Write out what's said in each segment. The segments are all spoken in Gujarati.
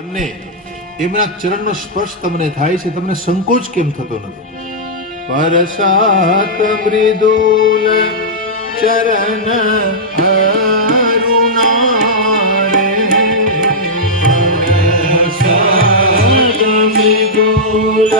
તમને એમના ચરણનો સ્પર્શ તમને થાય છે, તમને સંકોચ કેમ થતો નથી? પરસાત મૃદુલ ચરણ અરુણારે, પરસાત મૃદુલ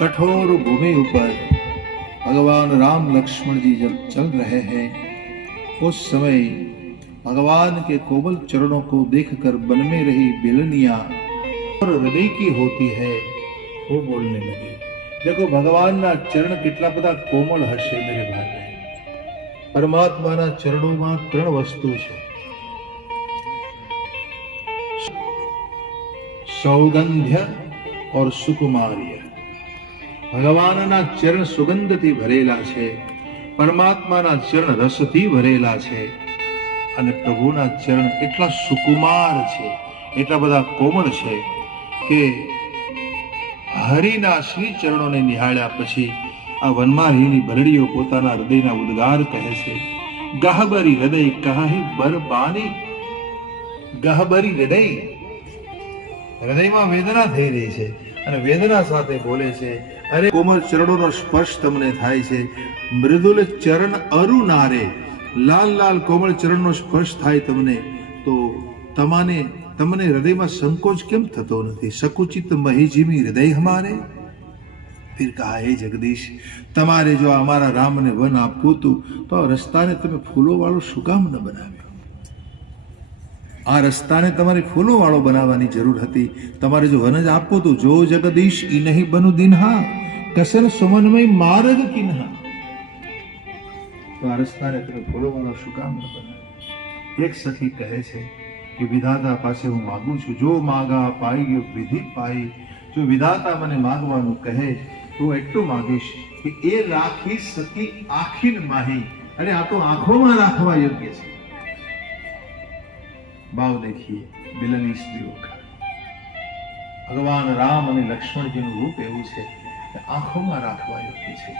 कठोर भूमि ऊपर भगवान राम लक्ष्मण जी जब चल रहे हैं, उस समय भगवान के कोमल चरणों को देखकर वन में रही बिलनिया और हृदय की होती है, वो बोलने लगी। देखो भगवान ना चरण कितना बड़ा कोमल हशे मेरे भाई। परमात्मा ना चरणों में त्रण वस्तु है, सौगंध्य और सुकुमार्य। ભગવાનના ચરણ સુગંધથી ભરેલા છે, પરમાત્માના ચરણ રસથી ભરેલા છે, અને પ્રભુના ચરણ એટલા સુકુમાર છે, એટલા બધા કોમળ છે કે હરિના શ્રી ચરણોને નિહાળ્યા પછી આ વનમાં રહીની ભરડીઓ પોતાના હૃદયના ઉદ્ગાર કહે છે, ગહબરી હૃદય કહી બરબાની, ગહબરી હૃદય, હૃદયમાં વેદના થઈ રહી છે અને વેદના સાથે બોલે છે, અરે કોમળ ચરણોનો સ્પર્શ તમને થાય છે, મૃદુલ ચરણ અરુનારે, લાલ લાલ કોમળ ચરણનો સ્પર્શ થાય તમને, તો તમને હૃદયમાં સંકોચ કેમ થતો નથી? સકુચિત મહિજીમી હૃદય હમારે। फिर कहा, हे जगदीश, તમારે જો અમારા રામને વન આપવું હતું તો આ રસ્તાને તમે ફૂલો વાળો શું કામ ન બનાવ્યો? આ રસ્તાને તમારે ફૂલો વાળો બનાવવાની જરૂર હતી। તમારે જો વન જ આપવું હતું, જો જગદીશ ઈ નહીં બનુ દિનહા કસન સુમનમય માર્ગ કિન્હા, તો આ રસ્તાને તમે ફૂલો વાળો શું કામ ન બનાવ્યો? એક સખી કહે છે કે વિધાતા પાસે હું માગું છું, જો માગા પાઈ વિધિ પાઈ, જો વિધાતા મને માગવાનું કહે તો એટલું માગીશ કે એ રાખી સતી આખીન માહી। અરે આ તો આંખોમાં રાખવા યોગ્ય છે। भाव देखिए बिलनी स्त्रीओं का, भगवान राम અને લક્ષ્મણજીનું રૂપ એવું છે કે આંખોમાં રાખવા યોગ્ય છે।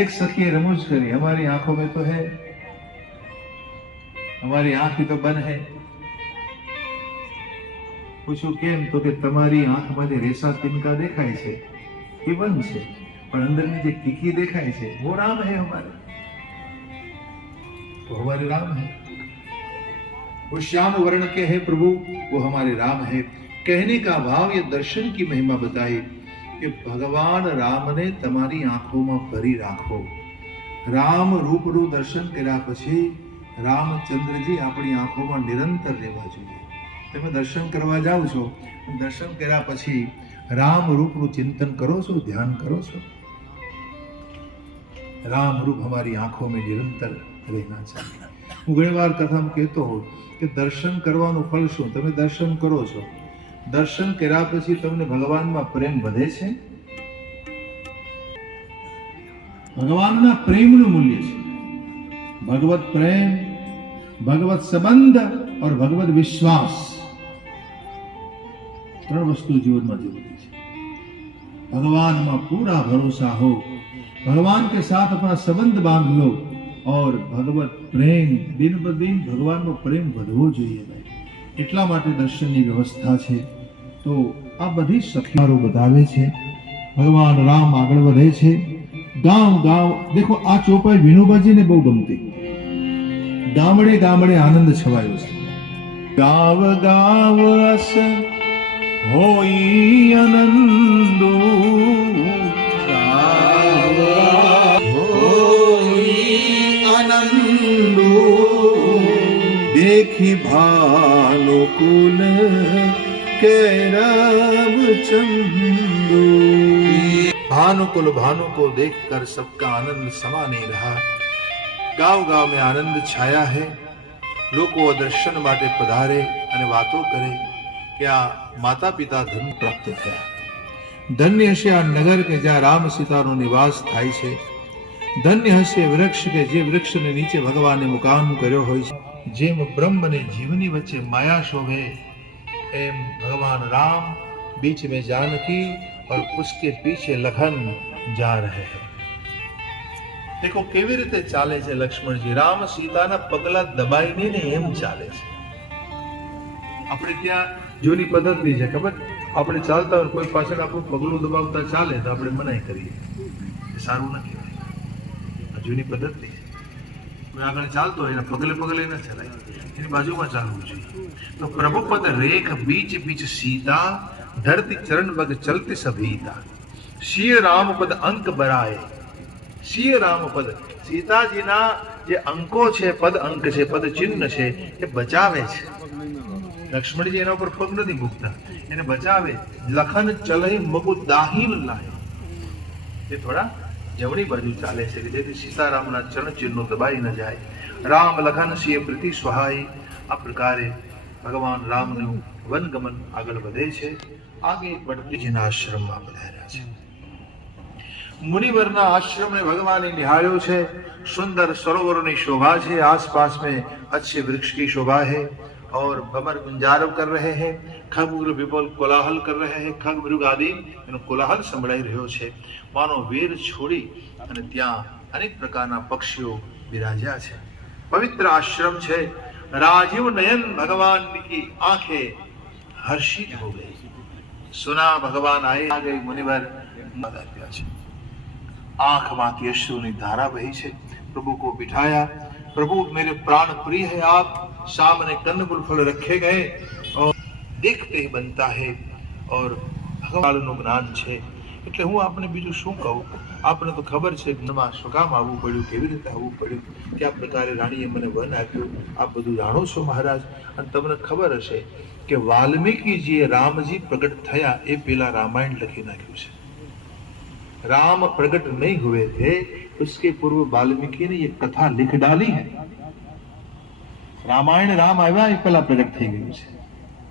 એક સખીએ રમૂજ કરી, हमारी आंखों में तो है, हमारी आंख ही तो बंद है। પૂછ્યું કેમ? તો કે તમારી આંખમાંથી રેસા તિનકા દેખાય છે, ये वन है, पर अंदर में जो कीकी देखाय है वो राम है हमारे, तो हमारे राम है। वो श्याम वर्ण के है प्रभु, वो हमारे राम है। कहने का भाव ये दर्शन की महिमा बताई कि भगवान राम ने तमारी आंखों में भरी राखो। राम रूपरू दर्शन કર્યા પછી રામચંદ્રજી આપણી આંખોમાં નિરંતર રહેવા જોઈએ। તમે દર્શન કરવા જાઓ છો, દર્શન કર્યા પછી રામ રૂપનું ચિંતન કરો છો, ધ્યાન કરો છો। राम रूप हमारी आंखों में निरंतर रहना चाहिए। હું ઘણીવાર કથામાં કહેતો હોઉં કે દર્શન કરવાનું ફળ શું? તમે દર્શન કરો છો, દર્શન કર્યા પછી તમને ભગવાનમાં પ્રેમ વધે છે? ભગવાનના પ્રેમનું મૂલ્ય છે। ભગવત પ્રેમ, ભગવત સંબંધ और भगवत विश्वास, ત્રણ વસ્તુ જીવનમાં જરૂરી છે। भगवान में पूरा भरोसा हो, भगवान के साथ अपना संबंध बांध लो और भगवत प्रेम दिन ब दिन भगवान नो प्रेम વધવો જોઈએ ભાઈ। એટલા માટે દર્શનની વ્યવસ્થા છે। તો આ બધી સખીઓ બતાવે છે ભગવાન રામ આગળ વધે છે। ગામ ગામ देखो આ ચોપાઈ વિનોબાજીને બહુ ગમતી। ગામડે ગામડે આનંદ છવાયો છે। ગાવ ગાવ અસ હોઈ આનંદો, देखी भानुकुल कैरव चंदो। भानुकुल भानु को देखकर सबका आनंद समा नहीं रहा। गांव गांव में आनंद छाया है। लोगों दर्शन माटे पधारे અને વાતો કરે કે આ માતા પિતા ધન પ્રાપ્ત થયા। ધન્ય હશે આ નગર કે જ્યાં રામ સીતાનો નિવાસ થાય છે। ધન્ય હશે વૃક્ષ કે જે વૃક્ષને નીચે ભગવાને મુકામ કર્યો હોય છે। જેમ બ્રહ્મ ને જીવની વચ્ચે માયા શોભે, એમ भगवान राम बीच में जानकी और उसके पीछे लखन जा रहे हैं। देखो કેવી રીતે ચાલે છે લક્ષ્મણજી। રામ સીતાના પગલા દબાઈને ને એમ ચાલે છે। આપણે ત્યાં જૂની પદ્ધતિ છે ખબર, આપણે ચાલતા હોય કોઈ પાછળ આપણું પગલું દબાવતા ચાલે તો આપણે મનાઈ કરીએ, સારું ન કહેવાય। આ જૂની પદ્ધતિ છે। કોઈ આગળ ચાલતો હોય પગલે પગલે ન ચલાય, એની બાજુમાં ચાલવું જોઈએ। તો પ્રભુ પદ રેખ बीच बीच सीता, धरती चरण बग चलते सभीता। सिय राम पद अंक बराए। सिय राम पद सीताजीना જે અંકો છે, પદ અંક છે, પદ ચિહ્ન છે, એ બચાવે છે। લક્ષ્મણજી એના ઉપર પગ નથી મૂકતા, એને બચાવે। લખન ચલય મગુ દાહીન લાય, એ થોડા જમણી બાજુ ચાલે છે કે જેથી સીતારામના ચરણ ચિહ્નો દબાઈ ન જાય। રામ લખન સિંહ પ્રીતિ સહાય। આ પ્રકારે ભગવાન રામનું વનગમન આગળ વધે છે। આગે બળદેવજીના આશ્રમમાં પધાર્યા છે। मुनिवर आश्रम में भगवान ने निहाळ्यो छे। सुंदर सरोवरों शोभा है, आसपास में अच्छे वृक्ष की शोभा है और भमर गुंजारव कर रहे हैं। खग मृग विपुल कोलाहल कर रहे हैं। खग मृग आदि कोलाहल संभळाई रह्यो छे। मानो वीर छोड़ी अने त्यां अनेक प्रकारना पक्षीओ विराज्या छे। पवित्र आश्रम छे। राजीव नयन भगवान की आंखें हर्षित हो गई। सुना भगवान आए आ गई। मुनिवर आप्या छे। आंख मां की अश्रुनी धारा बही है। प्रभु को बिठाया। प्रभु मेरे प्राण प्रिय है आप। सामने कंदमूल फल रखे गए और देखते ही बनता है और भगवानનું જ્ઞાન છે। એટલે હું આપને બીજું શું કહું, આપને તો ખબર છે જ્ઞાનમાં શું કામ આવવું પડ્યું, કેવી રીતે આવવું પડ્યું, કયા પ્રકારે રાણીએ મને વન આપ્યું, આપ બધું જાણો છો મહારાજ। અને તમને ખબર હશે કે વાલ્મીકીજીએ રામજી પ્રગટ થયા એ પહેલા રામાયણ લખી નાખ્યું છે। राम प्रकट नहीं हुए थे उसके पूर्व वाल्मीकि ने ये कथा लिख डाली है। रामायण राम आया पहला प्रकट थी गई है,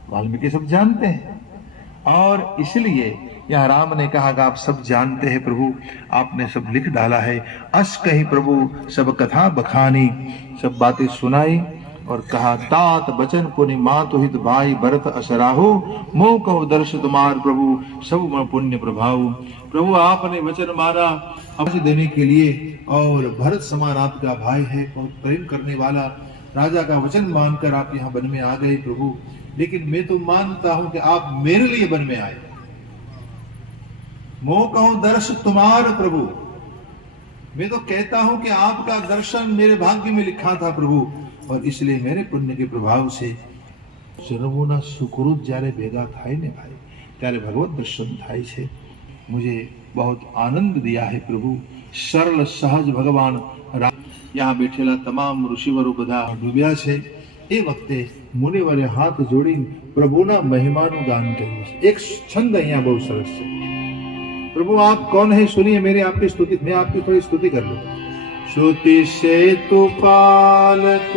वाल्मीकि सब जानते हैं। और इसलिए यहाँ राम ने कहा कि आप सब जानते हैं प्रभु, आपने सब लिख डाला है। अस कही प्रभु सब कथा बखानी, सब बातें सुनाई और कहा तात बचन पुनि मातु हित भाई भरत असराहो। मोह कहो दर्श तुम्हार प्रभु सब में पुण्य प्रभाव। प्रभु आपने वचन मारा अवश्य देने के लिए और भरत समान आपका भाई है, बहुत प्रेम करने वाला। राजा का वचन मानकर आप यहाँ वन में आ गए प्रभु, लेकिन मैं तो मानता हूं कि आप मेरे लिए वन में आए। मोह कहूं दर्श तुम्हार प्रभु, मैं तो कहता हूं कि आपका दर्शन मेरे भाग्य में लिखा था प्रभु, और इसलिए मेरे पुण्य के प्रभाव से जन्मोना सुकृत જ્યારે ભેગા થાય ને ભાઈ, ત્યારે ભગવત દર્શન થાય છે। मुझे बहुत आनंद दिया है प्रभु। सरल सहज भगवान यहाँ बैठेला तमाम ऋषिवरो બધા ડૂબ્યા છે। એ વખતે મુનિવરે હાથ જોડીને પ્રભુના મહિમાનું ગાન કર્યું છે। એક છંદ અહીંયા બહુ સરસ છે। प्रभु आप कौन है सुनिए मेरी आपकी स्तुति, मैं आपकी थोड़ी स्तुति कर लूं। श्रुति से तु पालक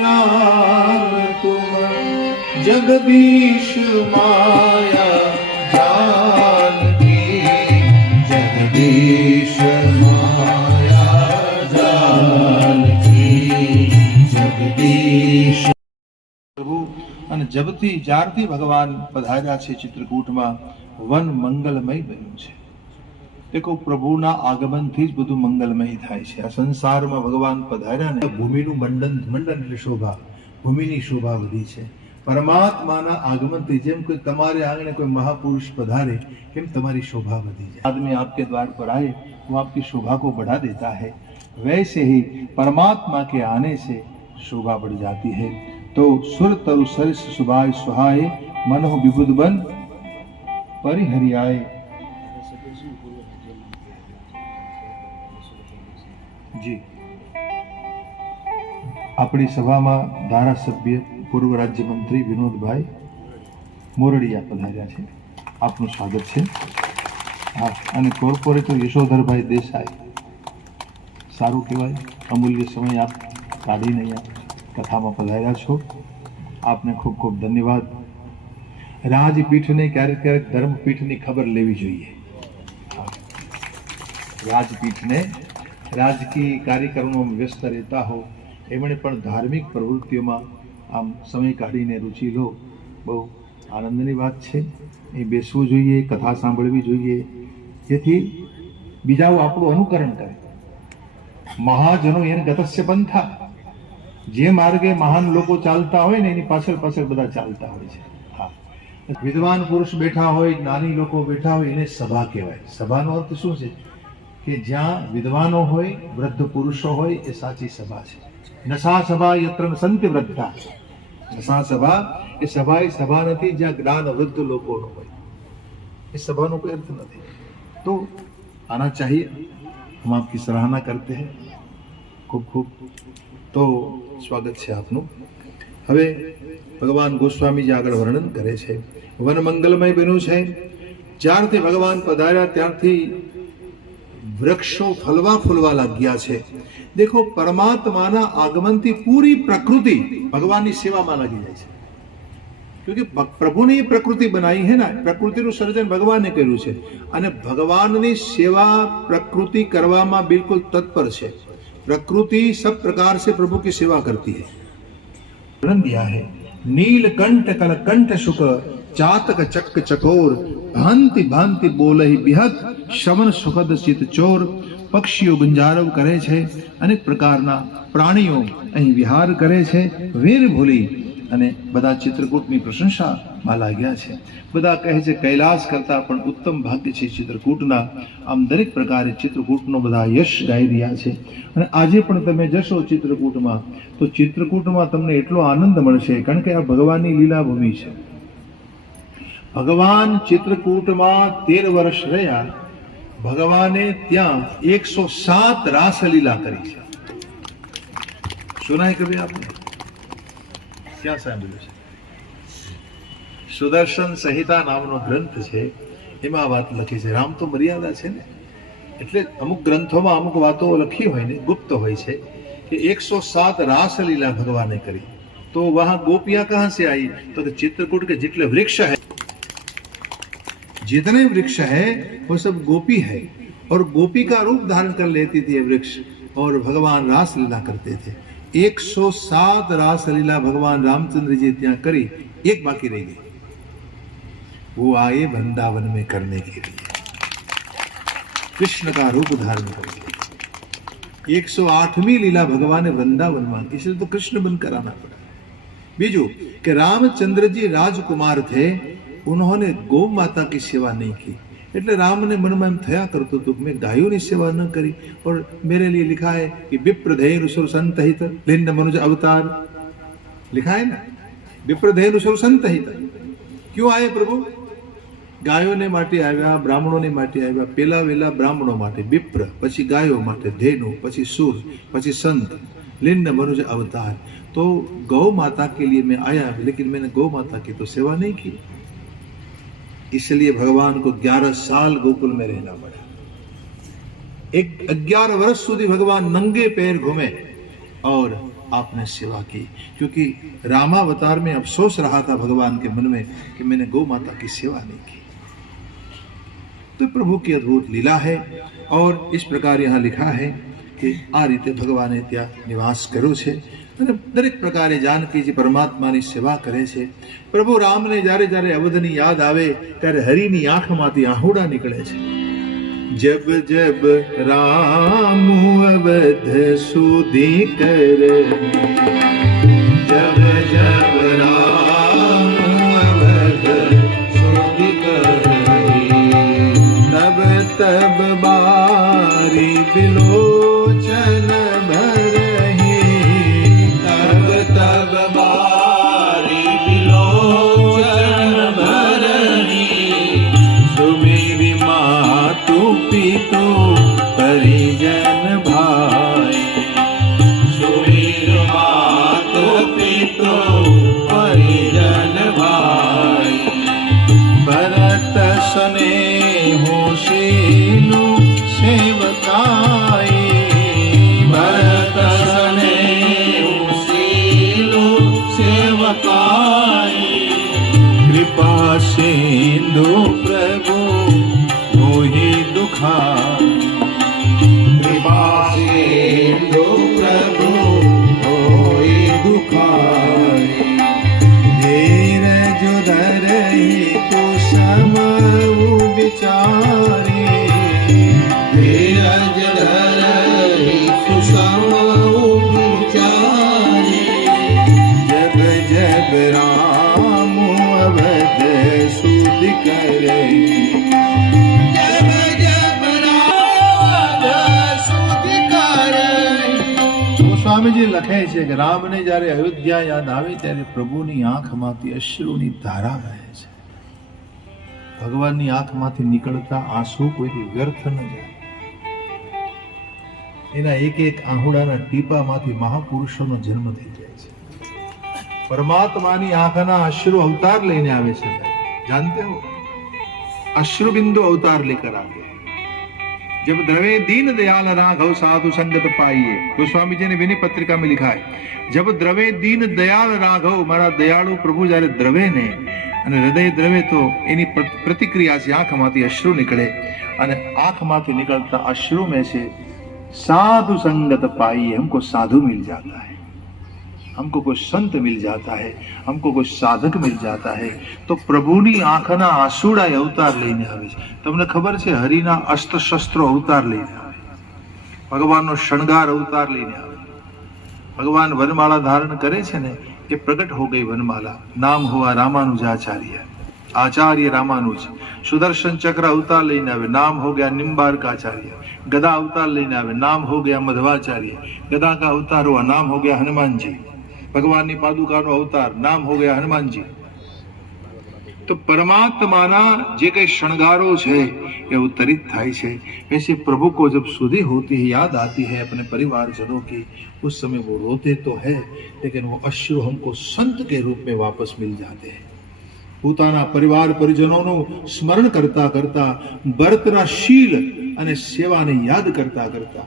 राम तुम, जगदीश माया जानकी, जगदीश माया जानकी, जगदीश प्रभु। અને જબથી જ્યારથી ભગવાન પધાર્યા છે ચિત્રકૂટમાં, વન મંગલમય બન્યું છે। દેખો પ્રભુના આગમનથી જ બધું મંગલમય થાય છે। આ સંસારમાં ભગવાન પધાર્યા ને, ભૂમિનું મંડન એટલે શોભા, ભૂમિની શોભા વધી છે। પરમાત્માના આગમનથી જેમ કોઈ તમારે આંગણે કોઈ મહાપુરુષ પધારે, કેમ તમારી शोभा वधी जाए। आदमी आपके द्वार पर आए वो आपकी शोभा को बढ़ा देता है, वैसे ही परमात्मा के आने से शोभा बढ़ जाती है। तो सुर तरु सरिस सुभाय सुहाय, मनोह विबुध बन परिहरियाय। जी अपनी सभा में धारासभ्य पूर्व राज्य मंत्री विनोद भाई मोरडिया पधार्या छे, आपनु स्वागत छे। हाँ, अने कोर्पोरेटर यशोधर भाई देसाई, सारू कहेवाय, अमूल्य समय आप काढीने अहींया कथामां पधार्या छो, आपने खूब खूब धन्यवाद। રાજપીઠને ક્યારેક ક્યારેક ધર્મપીઠની ખબર લેવી જોઈએ। રાજપીઠને રાજકીય કાર્યક્રમોમાં વ્યસ્ત રહેતા હો, એમણે પણ ધાર્મિક પ્રવૃત્તિઓમાં આમ સમય કાઢીને રુચિ લો, બહુ આનંદની વાત છે। એ બેસવું જોઈએ, કથા સાંભળવી જોઈએ, જેથી બીજાઓ આપણું અનુકરણ કરે। મહાજનો એને ગતસ્ય પંથા, જે માર્ગે મહાન લોકો ચાલતા હોય ને એની પાછળ પાછળ બધા ચાલતા હોય છે। વિદ્વાન પુરુષ બેઠા હોય, જ્ઞાની લોકો બેઠા હોય, એને સભા કહેવાય। સભાનો અર્થ શું છે કે જ્યાં વિદ્વાનો હોય, વૃદ્ધ પુરુષો હોય, એ સાચી સભા છે। નસા સભા યત્ર સંતિ વૃદ્ધા, નસા સભા એ સભા નથી જ્યાં જ્ઞાન વૃદ્ધ લોકોનો હોય, એ સભાનો કોઈ અર્થ નથી। तो आना चाहिए, हम आपकी सराहना करते हैं, खूब खूब। तो स्वागत है आपનું। હવે ભગવાન ગોસ્વામીજી આગળ વર્ણન કરે છે, વન મંગલમય બન્યું છે। જ્યારથી ભગવાન પધાર્યા ત્યારથી વૃક્ષો ફલવા ફૂલવા લાગ્યા છે। દેખો પરમાત્માના આગમનથી પૂરી પ્રકૃતિ ભગવાનની સેવામાં લાગી જાય છે, क्योंकि પ્રભુની પ્રકૃતિ બનાવી है ना, પ્રકૃતિનું સર્જન ભગવાને કર્યું છે, અને ભગવાનની સેવા પ્રકૃતિ કરવામાં બિલકુલ તત્પર છે। प्रकृति सब प्रकार से प्रभु की सेवा करती है। वर्णन दिया है, नीलकंठ कलकंठ शुक, चातक चक्क चकोर, भांति भांति बोलहि बिहत, श्रवण सुखद चित चोर। पक्षीओ गुंजारव करे छे, अनेक प्रकारना प्राणीओ અહીં વિહાર કરે છે। વીર ભૂલી અને બધા ચિત્રકૂટની પ્રશંસામાં લાગ્યા છે। બધા કહે છે કૈલાસ કરતા પણ ઉત્તમ ભાગ્ય છે ચિત્રકૂટના। આમ દરેક પ્રકારે ચિત્રકૂટનો બધા યશ ગાઈ રહ્યા છે। અને આજે પણ તમે જશો ચિત્રકૂટમાં તો ચિત્રકૂટમાં તમને એટલો આનંદ મળશે, કારણ કે આ ભગવાનની લીલા ભૂમિ છે। ભગવાન ચિત્રકૂટમાં 13 વર્ષ રહ્યા, ભગવાને ત્યાં 107 રાસલીલા કરી છે। સુના है कभी आपने? क्या સાંભળ્યું છે? સુદર્શન સંહિતા નામનો ગ્રંથ છે, એમાં વાત લખી છે। રામ તો મર્યાદા છે ને, એટલે અમુક ગ્રંથોમાં અમુક વાતો લખી હોય ને, ગુપ્ત હોય છે कि 107 रासलीला भगवान ने करी। तो वहां गोपियां कहां से आई? तो चित्रकूट के जितने वृक्ष है, जितने वृक्ष है वो सब गोपी है, और गोपी का रूप धारण कर लेती थी ये वृक्ष, और भगवान रासलीला करते थे। 107 रासलीला भगवान रामचंद्र जी ત્યાં કરી, एक बाकी रह गई, वो आए वृंदावन में करने के लिए, कृष्ण का रूप धारण करके। 108वीं लीला भगवान ने वृंदावन में, इसलिए तो कृष्ण बनकर आना पड़ा। बीजू कि रामचंद्र जी राजकुमार थे, उन्होंने गौ माता की सेवा नहीं की, એટલે રામને મનમાં એમ થયા કરતું હતું, મેં ગાયોની સેવા ન કરી. और मेरे लिए लिखा है कि विप्रधेनु सुर संतहित लिंड मनुज अवतार, लिखा है ना, विप्रधेनु सुर संतहित. क्यों आए प्रभु? ગાયોને માટે આવ્યા, બ્રાહ્મણોને માટે આવ્યા. પેલા વેલા બ્રાહ્મણો માટે વિપ્ર, પછી ગાયો માટે ધેनु, પછી સુર, પછી संत, लिंड मनुज अवतार. तो गौ माता के लिए मैं आया, लेकिन मैंने गौ माता की तो सेवा नहीं की. इसलिए भगवान को 11 साल गोकुल में रहना पड़ा. 11 वर्ष સુધી भगवान नंगे पैर घूमे और आपने सेवा की, क्योंकि रामावतार में अफसोस रहा था भगवान के मन में कि मैंने गौ माता की सेवा नहीं की. तो प्रभु की अद्भुत लीला है. और इस प्रकार यहाँ लिखा है कि आ रीते भगवाने ત્યાં નિવાસ કર્યો છે અને દરેક પ્રકારે જાનકીજી પરમાત્માની સેવા કરે છે. પ્રભુ રામને જ્યારે જ્યારે અવધની યાદ આવે ત્યારે હરિની આંખમાંથી આહુડા નીકળે છે. जब जब राम अवध सुधी कर, जब जब राम अवध सुधी कर, तब तब बारी बिलोचन भरही, तब तब बारी बिलोचन भरही. सुमेरी मातु पितु परिजन भाई, सुमेर मातु पितु परिजन भाई. भरत स्नेहु शीलु सेवकाई, भरत स्नेहु शीलु सेवकाई. कृपा सिंधु प्रभु मोहि दुखाई, कृपा सिंधु प्रभु मोहि दुखाई. धीरज धरहि कुसुम विचारी, धीरज धरहि कुसुम विचारी. जब जब राम अवध सुध करहि, સ્વામીજી લખે છે કે રામને જ્યારે અયોધ્યા યાદ આવે ત્યારે પ્રભુની આંખમાંથી અશ્રુની ધારા વહે છે. ભગવાનની આંખમાંથી નીકળતા આંસુ કોઈથી વ્યર્થ ન જાય. એના એક એક આહુડાના ટીપામાંથી મહાપુરુષોનો જન્મ થઈ જાય છે. પરમાત્માની આંખના અશ્રુ અવતાર લઈને આવે છે. જાણતે હો, अश्रु बिंदु अवतार लेकर आ गए. जब द्रवे दीन दयाल राघव साधु संगत पाइए, गोस्वामी जी ने विनय पत्रिका में लिखा है, जब द्रवे दीन दयाल राघव, मारा दयालु प्रभु जारे द्रवे ने અને હૃદય દ્રવે તો એની પ્રતિક્રિયા છે આંખમાંથી અશ્રુ નીકળે અને આંખમાંથી निकलता अश्रु में से साधु संगत पाइए, हमको साधु मिल जाता है, हमको कोई संत मिल जाता है, हमको कोई साधक मिल जाता है. तो પ્રભુની આંખના આંસુડા અવતાર લઈને આવે છે. તમને ખબર છે હરિના અસ્ત્ર શસ્ત્રો અવતાર લઈને આવે, ભગવાનનો શણગાર અવતાર લઈને આવે. ભગવાન વનમાળા ધારણ કરે છે ને એ પ્રગટ हो गई वनमाला. नाम हुआ रामानुजाचार्य, आचार्य रामानुज. सुदर्शन चक्र अवतार लेने आवे, नाम हो गया निम्बार्क आचार्य. गदा अवतार लेने आवे, नाम हो गया मध्वाचार्य. गदा का अवतार हुआ, नाम हो गया हनुमान जी. भगवान ની પાદુકાનો અવતાર, નામ हो गया हनुमान जी. तो परमात्माना जे कई शृंगारों છે એ अवतरित થાય છે. वैसे प्रभु को जब सुधि होती है, याद आती है अपने परिवारजनों की, उस समय वो रोते तो है, लेकिन वो अश्रु हमको संत के रूप में वापस मिल जाते हैं. પોતાના પરિવાર પરિજનોનું સ્મરણ કરતા કરતા, બર્તના શીલ અને સેવાને યાદ કરતા કરતા,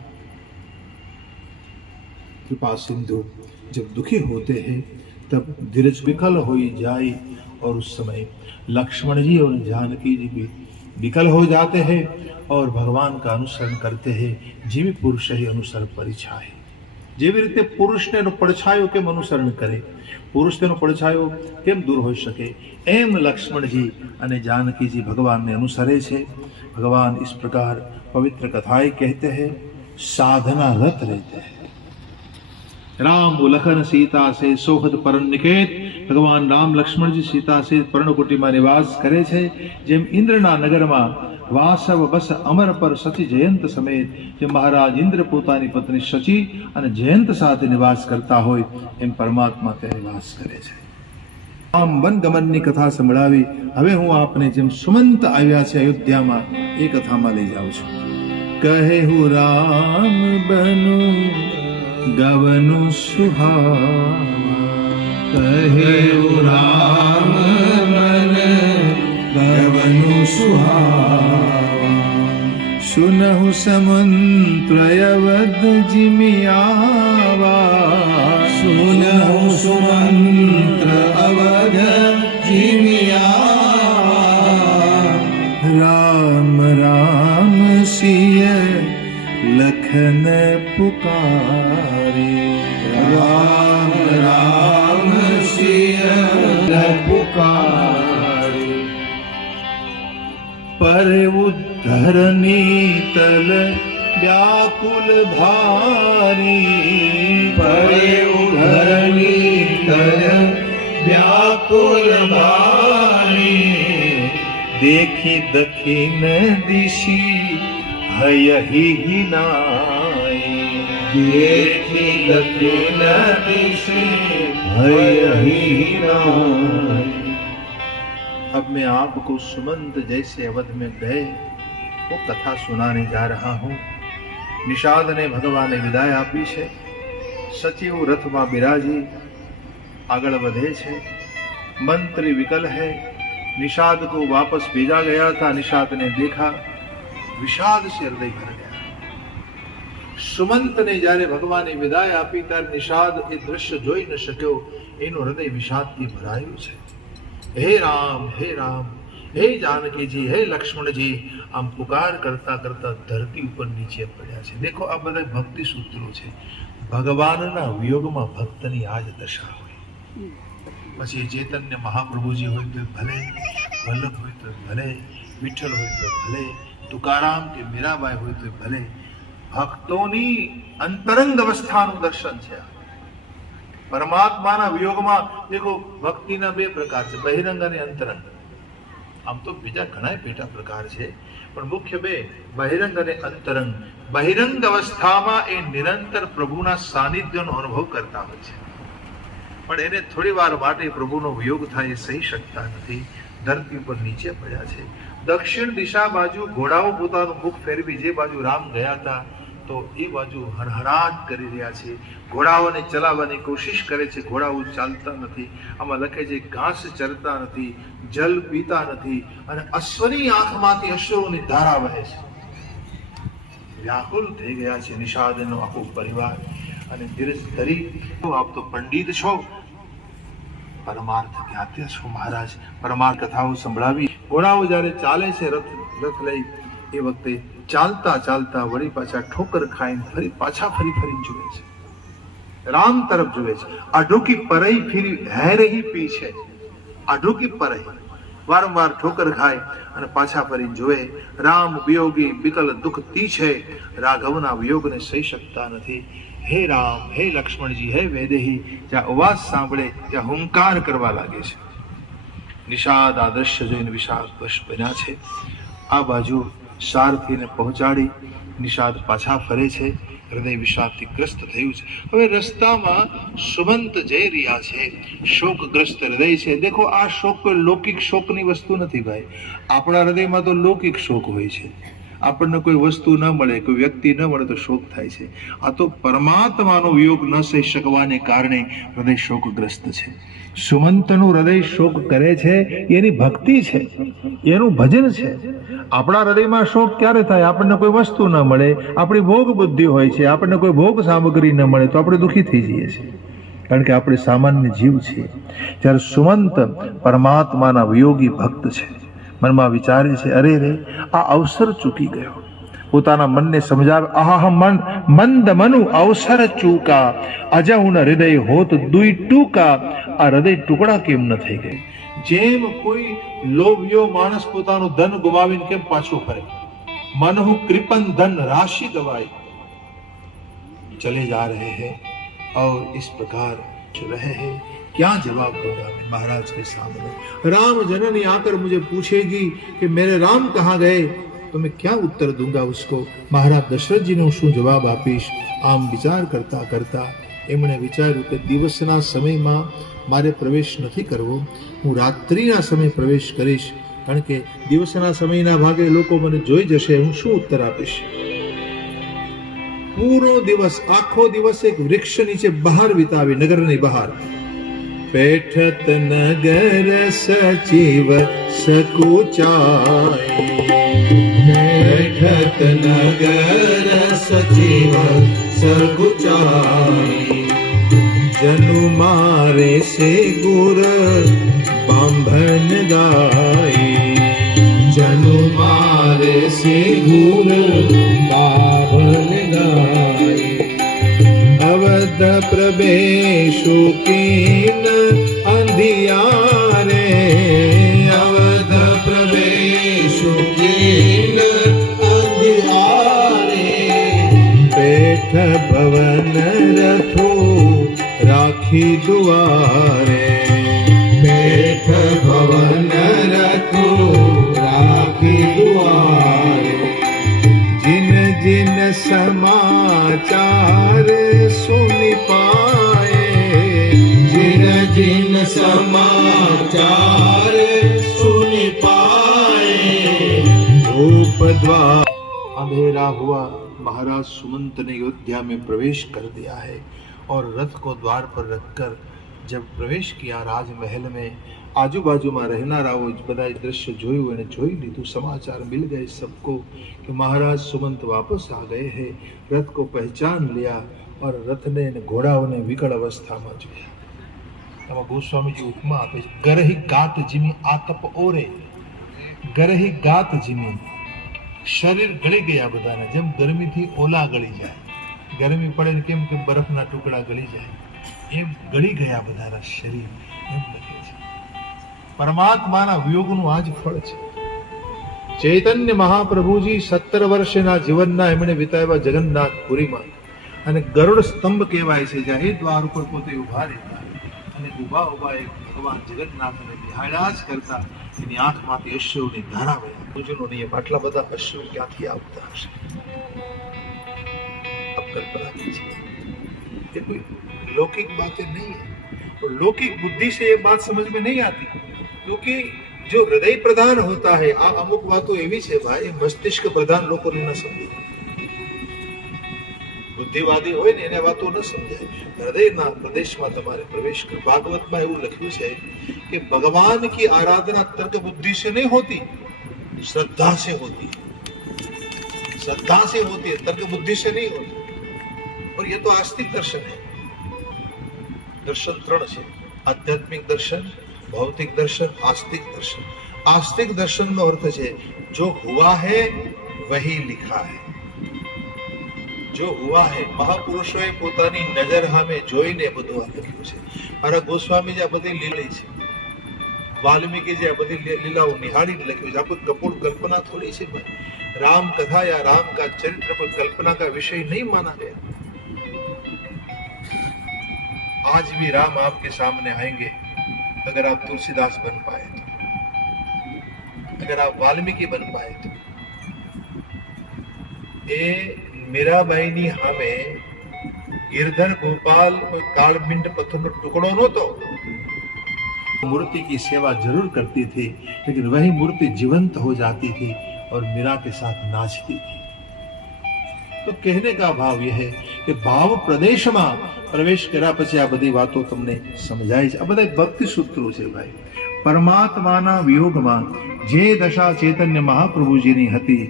कृपा सिंधु जब दुखी होते हैं तब धीरज विकल हो जाए. और उस समय लक्ष्मण जी और जानकी जी भी विकल हो जाते हैं और भगवान का अनुसरण करते हैं. जीवी पुरुष ही अनुसरण परिछाय, જેવી રીતે પુરુષને પડછાયો કેમ અનુસરણ કરે, પુરુષનો પડછાયો કેમ દૂર હોઈ શકે, એમ લક્ષ્મણજી અને जानकीજી ભગવાનને અનુસરે છે. ભગવાન इस प्रकार पवित्र कथाएं कहते हैं, साधना रत रहते हैं. राम लखन सीता से सोहद परण निकेत. भगवान राम लक्ष्मण जी सीता से पर्णकुटी में निवास करे छे. जेम इंद्રના નગરમાં વાસવ બસ અમર પર સચી જયંત સમેત, જે મહારાજ ઇન્દ્ર પોતાની પત્ની સચી અને જયંત સાથે નિવાસ કરતા હોય એમ પરમાત્મા ત્યાં નિવાસ કરે છે. આમ વનગમનની કથા સંભળાવી. હવે હું આપને જેમ સુમંત આવ્યા છે અયોધ્યામાં એ કથામાં લઈ જાઉં છું. કહે હું રામ બનુ ગવનુ સુહાવા, કહે હું રામ બન ગવનુ સુહાવા, સુનહુ સમંત્રયવદ જીમિયાવા, સુનહુ સુમંત્ર અવધ જીમિયાવા, રામ રામ સિય લખન પુકારે, રામ રામ સિય પુકારે, પર ઉદ્ધરની તલ વ્યાકુલ ભારી, પરે ઉદ્ધરની તલ વ્યાકુલ ભારી, देखी दखिन दिशी हयहि नाई, देखी दखिन दिशी हयहि नाई। अब मैं आपको सुमंत जैसे अवध में गए वो कथा सुनाने जा रहा हूँ। निषाद ने भगवान विदाय आपी है। सचिव रथ में बिराजी आगळ वधे छे। मंत्री विकल है। निषाद को वापस भेजा गया था। निषाद ने देखा, विषाद से हृदय भर गया। सुमंत ने जारे भगवान विदाय आपी त्यारे निषाद ए दृश्य जोई न शक्यो। एनु हृदय विषाद थी भरायुं छे। हे राम, हे राम, हे जानकी जी, हे लक्ष्मण जी, आम पुकार करता करता धरती ऊपर नीचे पड़ा है। देखो आ बधा भक्ति सूत्रों है। भगवानना वियोगमां भक्तनी आज दशा होय। पछी चैतन्य महाप्रभुजी होय तो भले, वल्लभ होय तो भले, विठ्ठल होय तो भले, तुकाराम के मीराबाई होय तो भले, भक्तोनी अंतरंग अवस्थानुं दर्शन छे। परमात्माना वियोगमां देखो भक्तिना बे प्रकार छे, बहिरंग अने अंतरंग। आम तो बीजा घणाय पेटा प्रकार छे, पण मुख्य बे बहिरंग अने अंतरंग। बहिरंग अवस्थामां ए निरंतर प्रभुना सानिध्यनो अनुभव करता होय छे, पण एने थोड़ी वार माटे प्रभुनो वियोग थाय ए सही शकता नथी। धरती पर नीचे पड्या छे। दक्षिण दिशा बाजू घोड़ाओ पोतानुं मुख फेरवी जे बाजू राम गया था तो ए बाजू हड़हड़ाट करी रह्या छे। घोड़ाओने चलावવાની कोशिश करे छे, घोड़ाओ चालता नथी। आमां लखे छे घास चरता नथी, जल पीता नथी अने अश्वनी आंखमांथी अश्रुनी धारा वहे छे। व्याकुल થઈ ગયા છે નિષાદનો આખો પરિવાર અને ધીરજ ધરી। આપ તો પંડિત છો, પરમાર્થ જ્ઞાત્ય છો મહારાજ। પરમાર્થ કથાઓ સંભળાવી। ઘોડાઓ જ્યારે ચાલે છે રથ લઈ, એ વખતે ચાલતા ચાલતા વળી પાછા ઠોકર ખાઈને ફરી પાછા ફરી જુએ છે, રામ તરફ જુએ છે। આઢુકી પરઈ ફીરી હે રહી પીછે, આઢુકી પરઈ વારંવાર ઠોકર ખાય અને પાછા ફરીને જુએ। રામ વિયોગી વિકલ દુઃખ તી છે, રાઘવના વિયોગને સહી શકતા નથી। હે રામ, હે લક્ષ્મણજી, હે વૈદેહી, જ્યાં અવાજ સાંભળે ત્યાં હુંકાર કરવા લાગે છે। નિષાદ આ દ્રશ્ય જોઈને વિષાદ વશ બન્યા છે। આ બાજુ સારથીને પહોંચાડી નિષાદ પાછા ફરે છે। હૃદય વિષાદથી ગ્રસ્ત થયું છે। હવે રસ્તામાં સુમંત જઈ રહ્યા છે। શોકગ્રસ્ત હૃદય છે। देखो આ શોક કોઈ લૌકિક શોકની વસ્તુ નથી ભાઈ। આપણા હૃદયમાં તો લૌકિક શોક હોય છે। આપણને કોઈ વસ્તુ ન મળે, કોઈ વ્યક્તિ ન મળે તો શોક થાય છે। આ તો પરમાત્માનો વિયોગ ન સહી શકવાને કારણે હૃદય શોકગ્રસ્ત છે। સુમંતનું હૃદય શોક કરે છે, એની ભક્તિ છે, એનું ભજન છે। આપણા હૃદયમાં શોક ક્યારે થાય? આપણને કોઈ વસ્તુ ન મળે, આપણી ભોગ બુદ્ધિ હોય છે, આપણને કોઈ ભોગ સામગ્રી ન મળે તો આપણે દુઃખી થઈ જઈએ છીએ, કારણ કે આપણે સામાન્ય જીવ છીએ। જ્યારે સુમંત પરમાત્માના વિયોગી ભક્ત છે, મનમાં વિચારે છે, અરે રે આ અવસર ચૂકી ગયો। પોતાના મનને સમજાવે, આહા મન મંદ મનુ અવસર ચૂકા, અજહુન હૃદય હોત દુઈ ટૂકા। આ હૃદય ટુકડા કેમ ન થઈ ગઈ? જેમ કોઈ લોભિયો માણસ પોતાનું ધન ગુમાવીને કેમ પાછું ફરે? મનહુ કૃપન ધન राशि गवाई, चले जा रहे हैं और इस प्रकार रहे हैं। क्या जवाब दूंगा मैं महाराज के सामने? राम जननी आकर मुझे पूछेगी कि मेरे राम कहाँ गए, तो मैं क्या उत्तर दूंगा उसको, महाराज दशरथ जी ने શું જવાબ આપીશ? આમ વિચાર કરતા કરતા એમણે વિચાર્યું કે દિવસના સમયમાં મારે પ્રવેશ નથી કરવો, હું રાત્રિના સમય પ્રવેશ કરીશ, કારણ કે દિવસના સમયના ભાગે લોકો મને જોઈ જશે, હું શું ઉત્તર આપીશ? પૂરો દિવસ, આખો દિવસ એક વૃક્ષ નીચે બહાર વિતાવી, નગરની બહાર. પેઠત નગર સચિવ સકુચાય, પેઠત નગર સચિવ સકુચાય, જનુ મારે સે ગુર બાંભન ગાય, જનુ મારે સે ગુર બાંભન ગાય. અવધ પ્રવેશુ કીન અંધિયારે, અવધ પ્રવેશુ કીન અંધિયારે, પેઠ ભવન રથો રાખી દુઆરે, પેઠ ભવન રથો રાખી દુઆરે. जिन जिन समाचार सुनि पाए, जिन जिन समाचार सुनि पाए, धूप द्वार. अंधेरा हुआ, महाराज सुमंत ने अयोध्या में प्रवेश कर दिया है और रथ को द्वार पर रखकर जब प्रवेश किया राजमहल में, आजू बाजू में रहनाराओ बधाए दृश्य જોયું અને જોઈ લીધું, समाचार मिल गए सबको कि महाराज सुमंत वापस आ गए हैं. रथ को पहचान लिया और रथ ने घोड़ाओं ने विकल अवस्था में जोया. એમાં ગોસ્વામીજી ઉપમા આપે છે, ગરહી ગાત જીમી આતપ ઓરે, ગરહી ગાત જીમી, શરીર ગળી ગયા બધાને, જેમ ગરમીથી ઓલા ગળી જાય, ગરમી પડે કેમ કે બરફના ટુકડા ગળી જાય, એમ ગળી ગયા બધાના શરીર, એમ લખે છે. પરમાત્માના વિયોગનું આ જ ફળ છે. ચૈતન્ય મહાપ્રભુજી 17 વર્ષના જીવનના એમણે વિતાવ્યા જગન્નાથપુરીમાં, અને ગરુડ સ્તંભ કહેવાય છે, જ્યાં એ દ્વાર ઉપર પોતે ઉભા રહેતા અને ઉભા ઉભા એક ભગવાન જગન્નાથને નિહાળ્યા જ કરતા એની આંખમાંથી અશ્રુની ધારા વહી. પૂજનો નિયમ, આટલા બધા અશ્રુ ક્યાંથી આવતા હશે? अब कल्पना कीजिए, ये कोई लौकिक बातें नहीं है, और लौकिक बुद्धि से ये बात समझ में नहीं आती, क्योंकि जो हृदय प्रधान होता है, आ अमुक बातों एवी छे भाई, मस्तिष्क प्रधान लोग न समझे. बुद्धिवादी होय ने एने वातो न समझाय. हृदयना प्रदेशમાં તમારે प्रवेश कर. भागवतમાં એવું લખ્યું છે कि भगवान की आराधना तर्क बुद्धि से नहीं होती, श्रद्धा से होती है. श्रद्धा से होती है, तर्क बुद्धि से नहीं होती. और ये तो आस्तिक दर्शन है. दर्शन 3 છે, आध्यात्मिक दर्शन, भौतिक दर्शन, आस्तिक दर्शन. आस्तिक दर्शन નો અર્થ છે जो हुआ है वही लिखा है. जो हुआ है, મહાપુરુષોએ પોતાની નજર સામે જોઈને બધું આ લખ્યું છે. મારા ગોસ્વામી જે આ બધી લીલી છે, वाल्मीकि जी आ बधी लीलाओं निहाड़ी लख्यु छे. कोई कपोल कल्पना थोड़ी है भाई. राम कथा या राम का चरित्र कोई कल्पना का विषय नहीं माना गया. आज भी राम आपके सामने आएंगे अगर आप तुलसीदास बन पाए तो, अगर आप वाल्मीकि बन पाए तो. ए मीराबाई नी हामे गिरधर गोपाल कोई कालबिंड पत्थर टुकड़ो नहोतो. मूर्ति की सेवा जरूर करती थी, लेकिन वही मूर्ति जीवंत हो जाती थी और मीरा के साथ नाचती थी. तो कहने का भाव यह है कि भाव प्रदेश में प्रवेश કર્યા પછી આ બધી વાતો તમને સમજાય છે. આ બધા ભક્તિ સૂત્રો છે ભાઈ. પરમાત્માના વિયોગમાં જે દશા ચૈતન્ય મહાપ્રભુજીની હતી,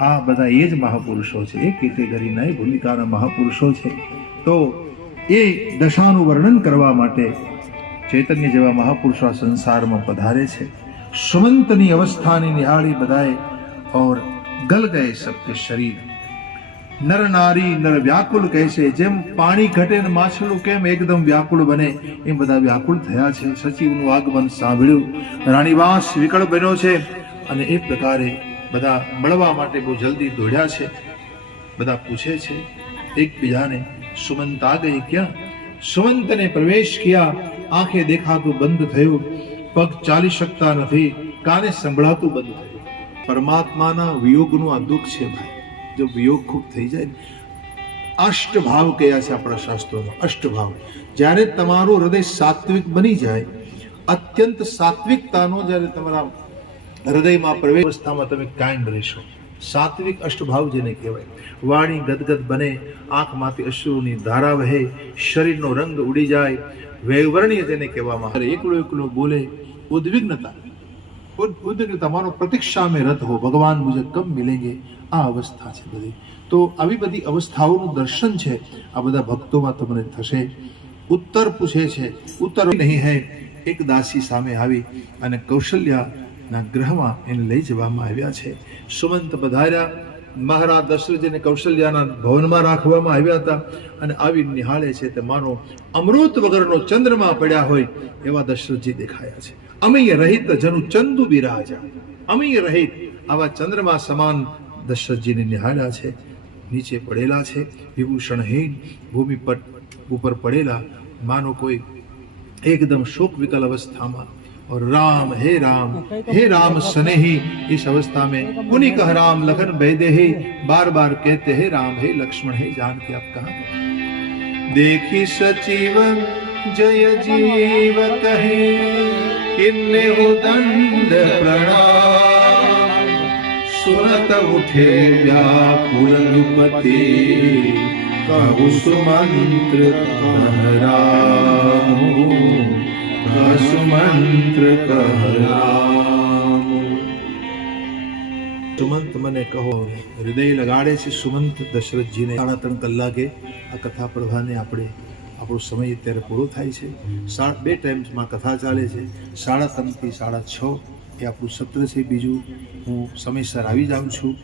આ બધા એ જ મહાપુરુષો છે. એ કેટેગરી નહીં, ભૂમિકાના મહાપુરુષો છે. તો એ દશાનું વર્ણન કરવા માટે ચૈતન્ય જેવા મહાપુરુષો આ સંસારમાં પધારે છે. સુમંતની અવસ્થાની નિહાળી બધાએ और गल गए सबके शरीर. नर नारी नर व्याकुल કહે છે. જેમ પાણી ઘટે ને માછલું કેમ એકદમ વ્યાકુળ બને, એમ બધા વ્યાકુળ થયા છે. સચિવનું આગમન સાંભળ્યું, રાણીવાસ વિકળ બન્યો છે, અને એ પ્રકારે બધા મળવા માટે બહુ જલ્દી દોડ્યા છે. બધા પૂછે છે એકબીજાને, સુમંત આ ગઈ ક્યાં? સુમંતને પ્રવેશ કિયા, આંખે દેખાતું બંધ થયું, પગ ચાલી શકતા નથી, કાને સંભળાતું બંધ થયું. પરમાત્માના વિયોગનું આ દુઃખ છે ભાઈ. જો વિયોગ ખૂબ થઈ જાય, અષ્ટભાવ કયા છે આપણા શાસ્ત્રોમાં, અષ્ટભાવ. જ્યારે તમારું હૃદય સાત્વિક બની જાય, અત્યંત સાત્વિકતાનો જ્યારે તમારા હૃદયમાં પ્રવેશ અવસ્થામાં તમે કાયમ રહેશો. સાત્વિક અષ્ટભાવ જેને કહેવાય. વાણી ગદગદ બને, આંખમાંથી અશ્રુની ધારા વહે, શરીરનો રંગ ઉડી જાય, વૈવર્ણ્ય જેને કહેવામાં આવે, એકલો એકલો બોલે, ઉદ્વિગ્નતા તમારો પ્રતીક્ષા में रत हो, भगवान मुझे कब मिलेंगे, આ અવસ્થા છે બધી. તો આવી બધી અવસ્થાઓનું દર્શન છે આ બધા ભક્તોમાં તમને થશે. ઉત્તર પૂછે છે, ઉત્તર નહીં હૈ. એક દાસી સામે આવી અને કૌશલ્યાના ગ્રહમાં એને લઈ જવામાં આવ્યા છે. સુમંત પધાર્યા, મહારાજ દશરથજીને કૌશલ્યાના ભવનમાં રાખવામાં આવ્યા હતા અને આવી નિહાળે છે તે માનો અમૃત વગરનો ચંદ્રમા પડ્યા હોય એવા દશરથજી દેખાયા છે. અમીય રહિત જનુ ચંદુ બિરાજા, અમીય રહિત આવા ચંદ્રમા સમાન દશરથજીને નિહાળ્યા છે. નીચે પડેલા છે, વિભૂષણહીન ભૂમિ પર ઉપર પડેલા, માનો કોઈ एकदम शोक विकल अवस्था में. और राम हे राम स्नेही, इस अवस्था में उन्हीं कह राम लखन बैदे ही, बार बार कहते हैं राम हे लक्ष्मण हे जानकी. आप कहा देखी सचिव जय जीव कहे, किन्ने हो दंड प्रणाम, सुनत उठे व्याकुल नृपति, कहु सुमंत्र कहरामो, सुमंत्र कहरामो. સુમંત મને કહો, હૃદય લગાડે છે સુમંત દશરથજીને. 3.5 કલાકે આ કથા પ્રવાહને આપણો સમય અત્યારે પૂરો થાય છે. 2 ટાઈમ્સમાં કથા ચાલે છે. 3:30 થી 6:30 એ આપણું સત્ર છે. બીજું હું સમયસર આવી જાઉં છું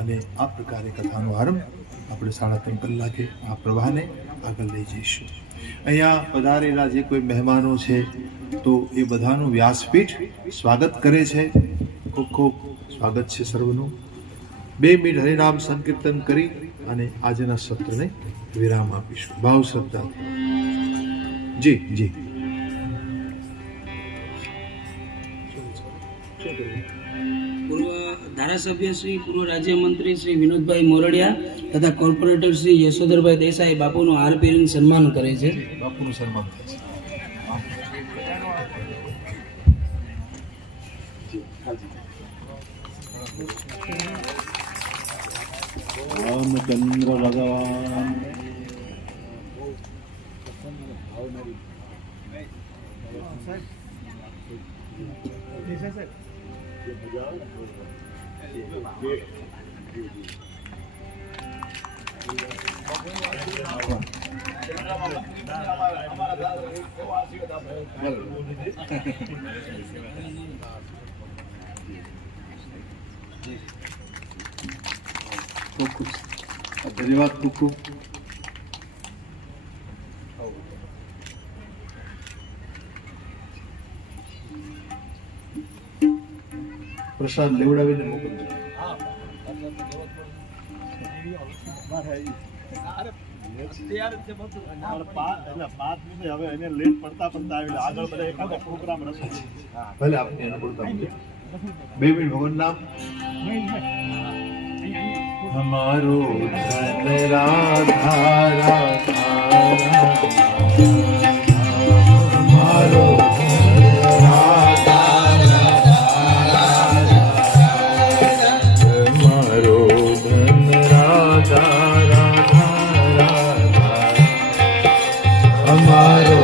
અને આ પ્રકારે કથાનો આરંભ આપણે 3.5 કલાકે આ પ્રવાહને આગળ લઈ જઈશું. અહીંયા પધારેલા જે કોઈ મહેમાનો છે તો એ બધાનું વ્યાસપીઠ સ્વાગત કરે છે. ખૂબ ખૂબ સ્વાગત છે સર્વનું. 2 મિનિટ હરિનામ સંકીર્તન કરી અને આજના સત્રને વિરામ આપીશું ભાવ શ્રદ્ધાથી. જી જી. પૂર્વ ધારાસભ્ય શ્રી, પૂર્વ રાજ્યમંત્રી શ્રી વિનોદભાઈ મોરડિયા તથા કોર્પોરેટર શ્રી યશોધરભાઈ દેસાઈ બાપુનું હાર પહેરીને સન્માન કરે છે. બાપુનું સન્માન થાય છે. રામચંદ્ર ભગવાન ખૂબ ખૂબ ધન્યવાદ. ખૂબ ખૂબ પ્રસાદ લેવડાવીને મોકલજો. હવે એને લેટ પડતા આગળ બધા એકાદો પ્રોગ્રામ રસો. ભલે આપને અનુકૂળતા 2 મિનિટ ભગવાન નામ. हमारो धन राधा राधा हमारो राधा हमारो धन राधा राधा हमारो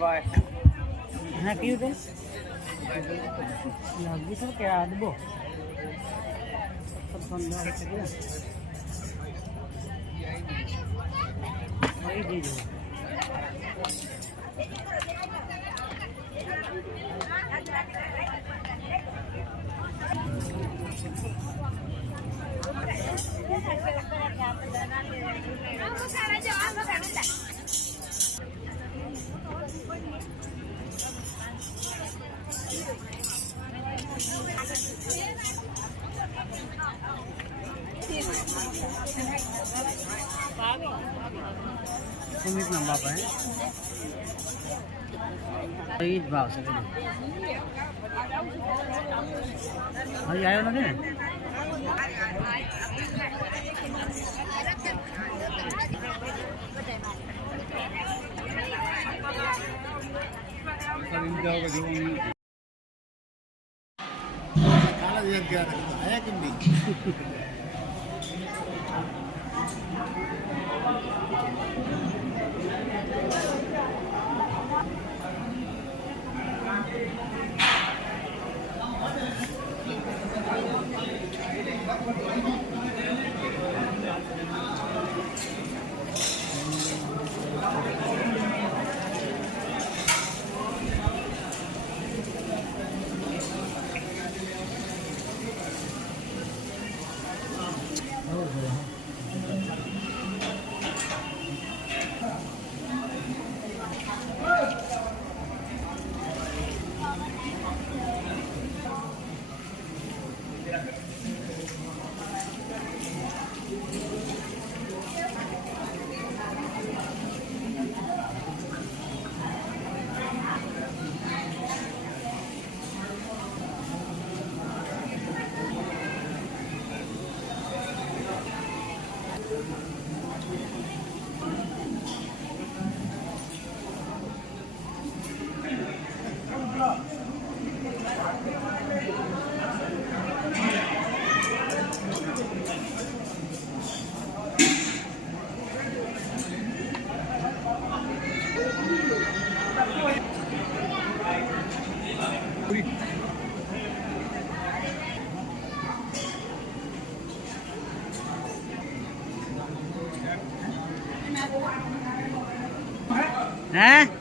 હા કયું તે લાગી તો કે આ દબો सुमित नाम बापा है ये ज भाव से हजी आयो નથી ને કાલા યાદ કર્યા આયા કેમ નહીં हैं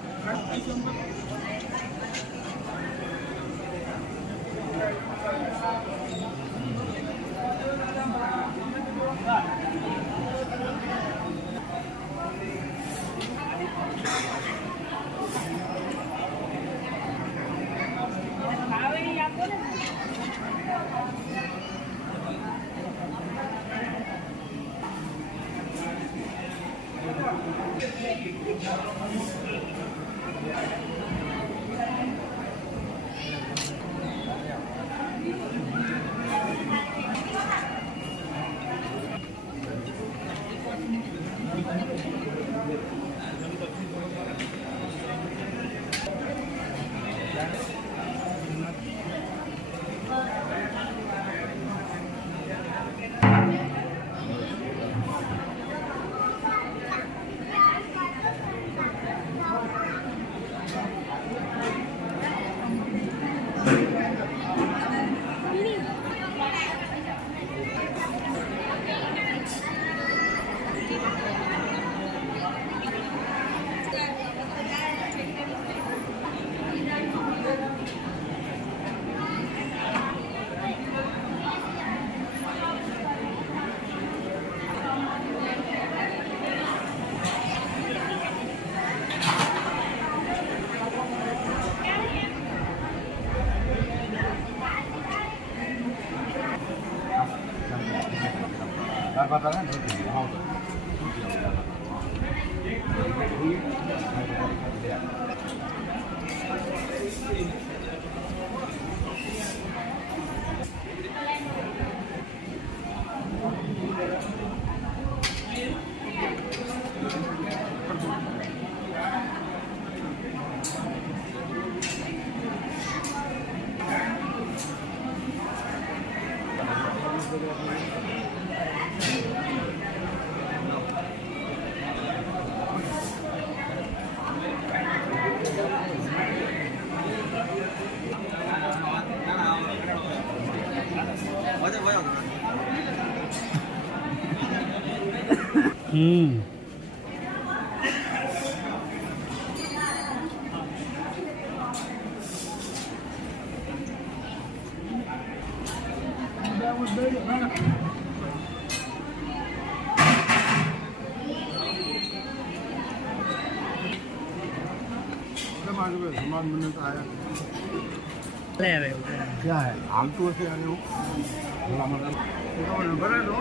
क्या है हालतू हશે અને એવું ભલામણ નંબર હે તો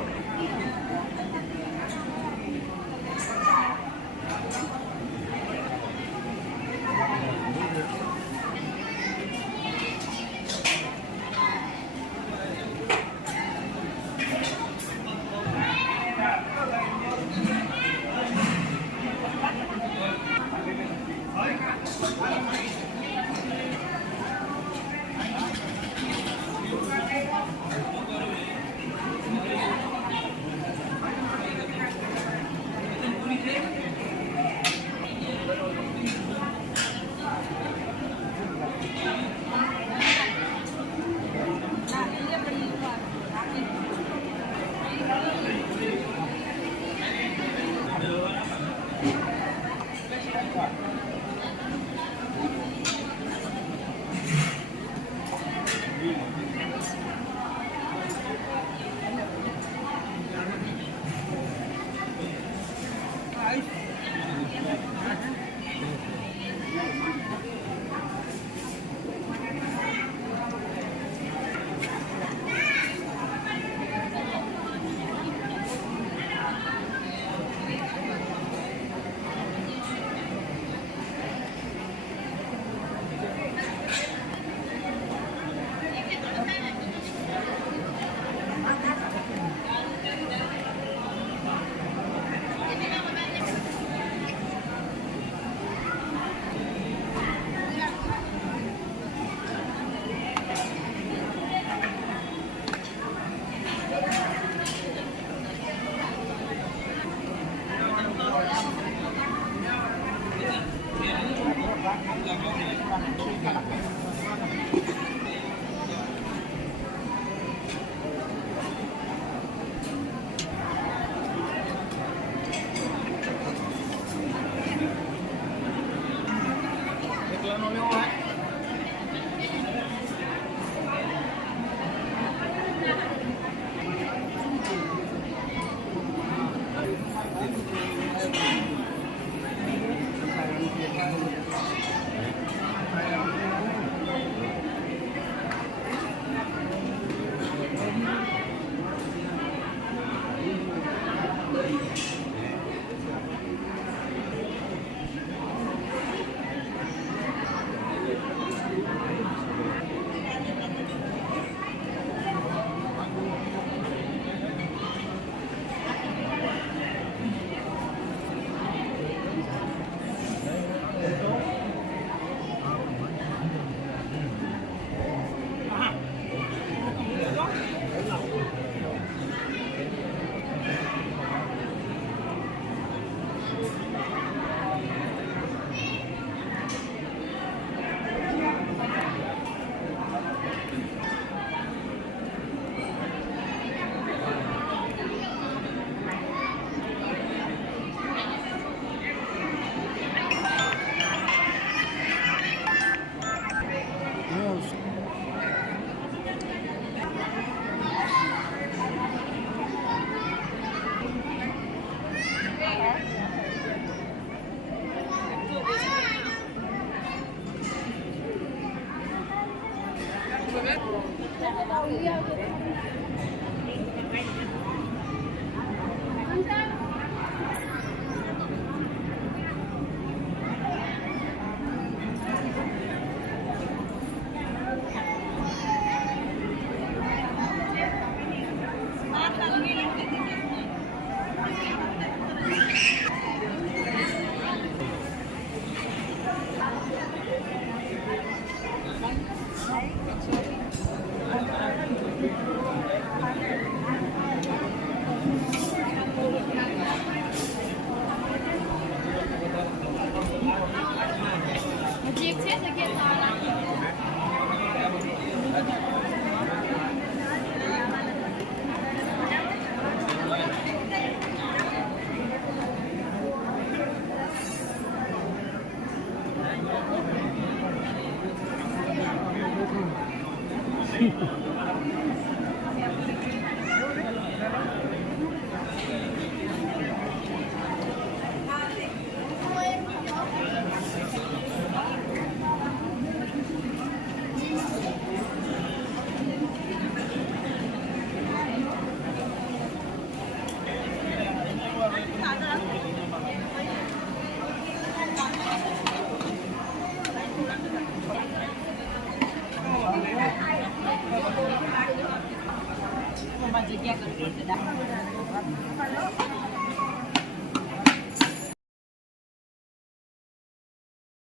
જગ્યા કરવી પડશે.